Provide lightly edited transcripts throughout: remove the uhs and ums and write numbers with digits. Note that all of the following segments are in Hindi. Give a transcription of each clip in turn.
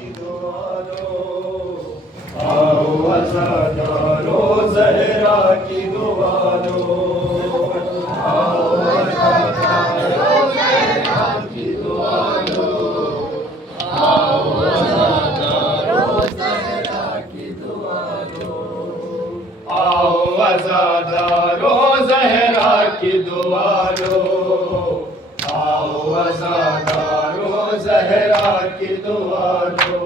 की दुआ लो, आओ अज़ादारो ज़हरा की दुआ लो, आओ अज़ादारो ज़हरा की दुआ लो, आओ अज़ादारो ज़हरा की दुआ लो, आओ अज़ादारो ज़हरा की दुआ लो, आओ अज़ादारो ज़हरा की दुआ लो,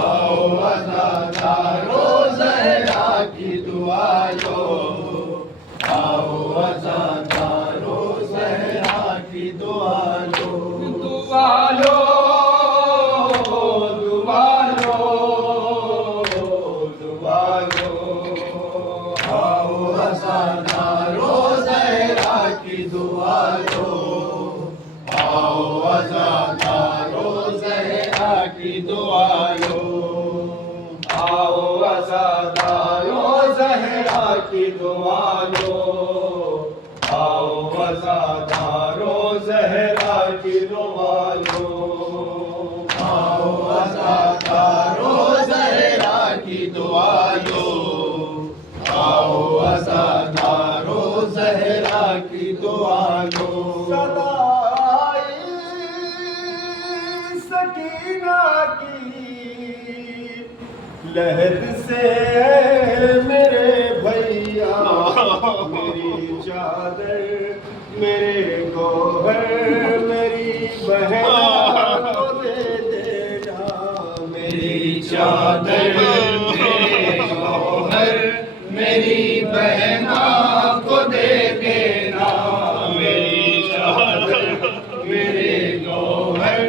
आओ अज़ादारो ज़हरा की दुआ लो, आओ अज़ादारो ज़हरा की दुआ लो, दुआ लो, दुआ लो, दुआ लो, आओ अज़ादारो ज़हरा की दुआ लो, आओ अज़ादारो ज़हरा की दुआ लो, आओ अज़ादारो ज़हरा की दुआ लो, आओ अज़ादारो ज़हरा की दुआ लो, आओ अज़ादारो ज़हरा की दुआ लो, आओ अज़ादारो ज़हरा की दुआ लो, सदाई सकीना की लहर से मेरे भैया, मेरी चादर मेरे गोहर मेरी बहन को दे देना, मेरी चादर मेरे गोहर मेरी बहना को दे देना, मेरी चादर मेरे गोहर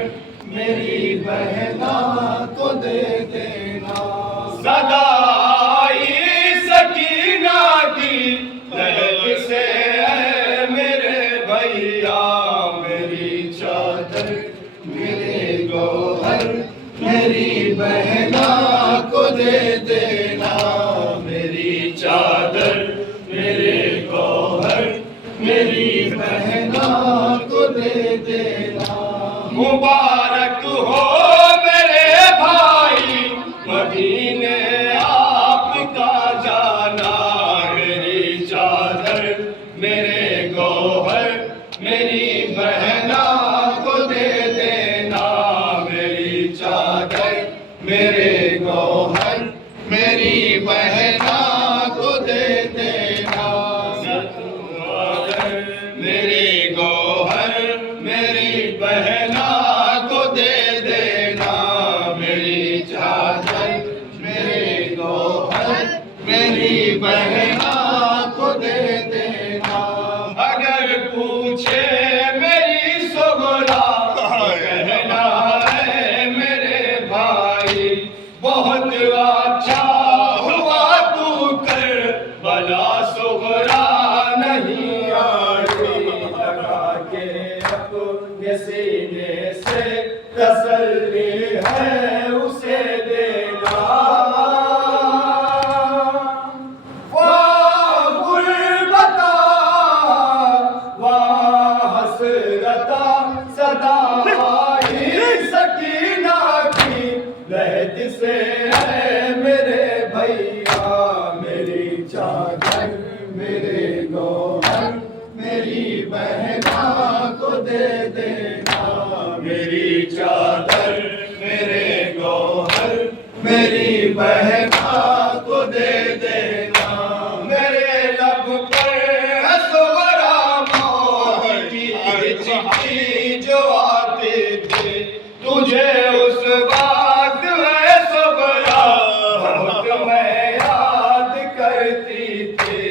मेरी बहना को दे देना, सदाई सकीना की लहर से मेरे भैया, मेरी चादर मेरे गोहर मेरी बहना को दे देना, मेरी चादर मेरे गोहर मेरी बहना को दे देना, मुबारक हो मेरे भाई मदीने आपका जाना, मेरी चादर मेरे गोहर मेरी बहना को दे देना, मेरी चादर मेरे गोहर मेरी बहना को दे देना, मेरे गोहर मेरी बहना को दे देना, मेरी चादर मेरे गोहर मेरी बहना को दे देना, अगर पूछे मेरी सुगरा कहना है मेरे भाई, बहुत अच्छा हुआ तू कर बला सुगरा नहीं आई, लगा के अपने सीने से तसल्ली है उसे देना, वाह गुर्बता वाह हसरता सदाई सकीना की लहद से है मेरे भैया, मेरी चादर मेरे गोहर मेरी बहना को दे देना, मेरी चादर मेरे गोहर मेरी बहना को दे देना, मेरे लब पर सुगरा मोहर की चिट्ठी जो आती थी, तुझे उस बात है सुगरा बहुत मैं याद करती थी,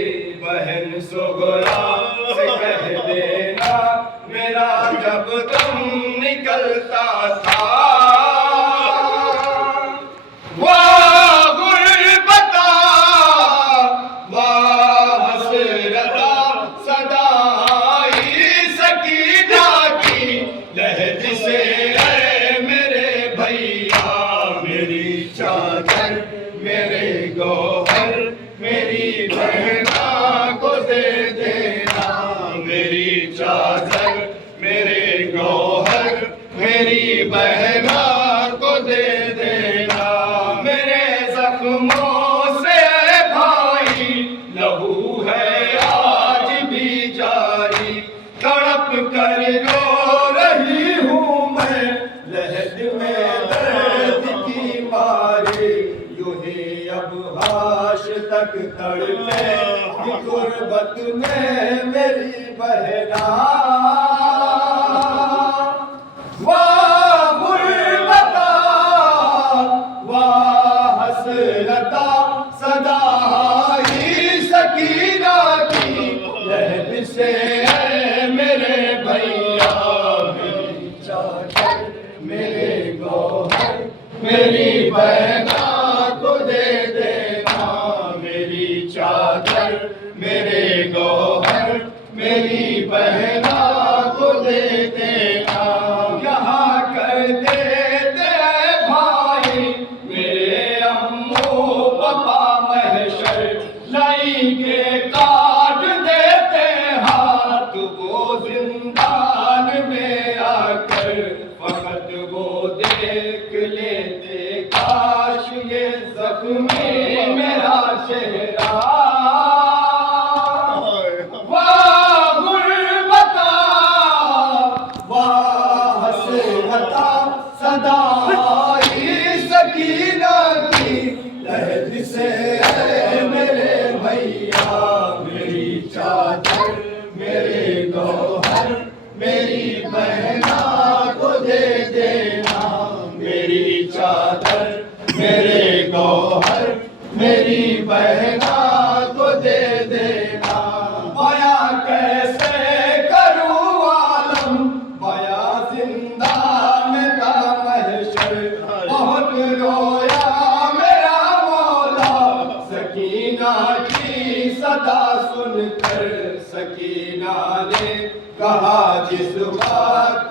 बहन सुगरा से कह देना मेरा जब दम निकलता था, वाह गुर्बता वाह हसरता सदाई सकीना की लहद से मेरे भैया, मेरी चादर मेरे गोहर मेरी बहना को दे देना, मेरी चादर मेरे गोहर मेरी बहन तड़पे गुर्बत में मेरी बहना वाह गुर्बता वाह हसरता सदाई सकीना की लहर से मेरे भैया मेरी चादर मेरे गौहर मेरी बहना को दे देना मेरी चादर मेरे गौहर मेरी बहना को दे देना यहाँ कर देते हैं भाई मेरे अम्मू पापा महशर लाई के काट देते हाथ वो जिंदान में आकर फकत वो देख लेते काश ये जख्मी मेरा चेहरा वाह गुर्बता वाह हसरता सदाई सकीना की लहर से मेरे भैया मेरी चादर मेरे गौहर मेरी बहना को दे देना मेरी चादर मेरे गौहर मेरी बहना को दे देना बयां कैसे करूं आलम बयां जिंदान का महशर बहुत रोया मेरा मौला सकीना की सदा सुनकर सकीना ने कहा जिस बात